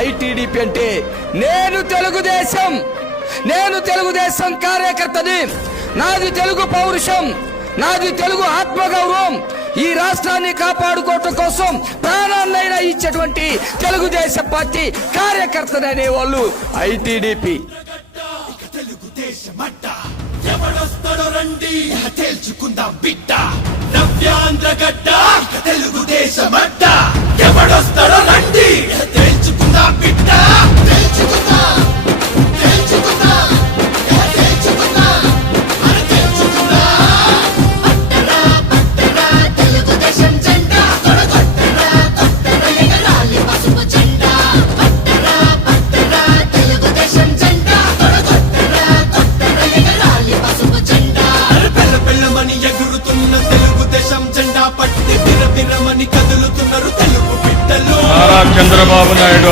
ITDP అంటే నేను తెలుగుదేశం కార్యకర్తని. నాది తెలుగు పౌరుషం, నాది తెలుగు ఆత్మగౌరవం. ఈ రాష్ట్రాన్ని కాపాడుకోవటం కోసం ప్రాణాన్నైనా ఇచ్చేటువంటి తెలుగుదేశం పార్టీ కార్యకర్తలు అనేవాళ్ళు ఐటీడీపీ. ఎవడొస్తాడో రండి తేల్చుకుందాం బిడ్డ, నవ్యాంధ్రగడ్డ తెలుగుదేశం అడ్డ. ఎవడొస్తాడో రండి తేల్చుకుందాం బిడ్డ, తేల్చుకుందాం తేల్చుకుందాం తేల్చుకుందాం అని తేల్చుకుందాం. పట్టరా పట్టరా తెలుగుదేశం జెండా, కొట్టరా కొట్టరా ఎగరాలి పసుపు జెండా. పట్టరా పట్టరా తెలుగుదేశం జెండా, కొట్టరా కొట్టరా ఎగరాలి పసుపు జెండా. పెళ్ళ పెళ్ళమని ఎగురుతున్న తెలుగుదేశం జెండా పట్టి విరవిరమని కదులుతున్నారు తెలుగు బిడ్డలు. చంద్రబాబు నాయుడు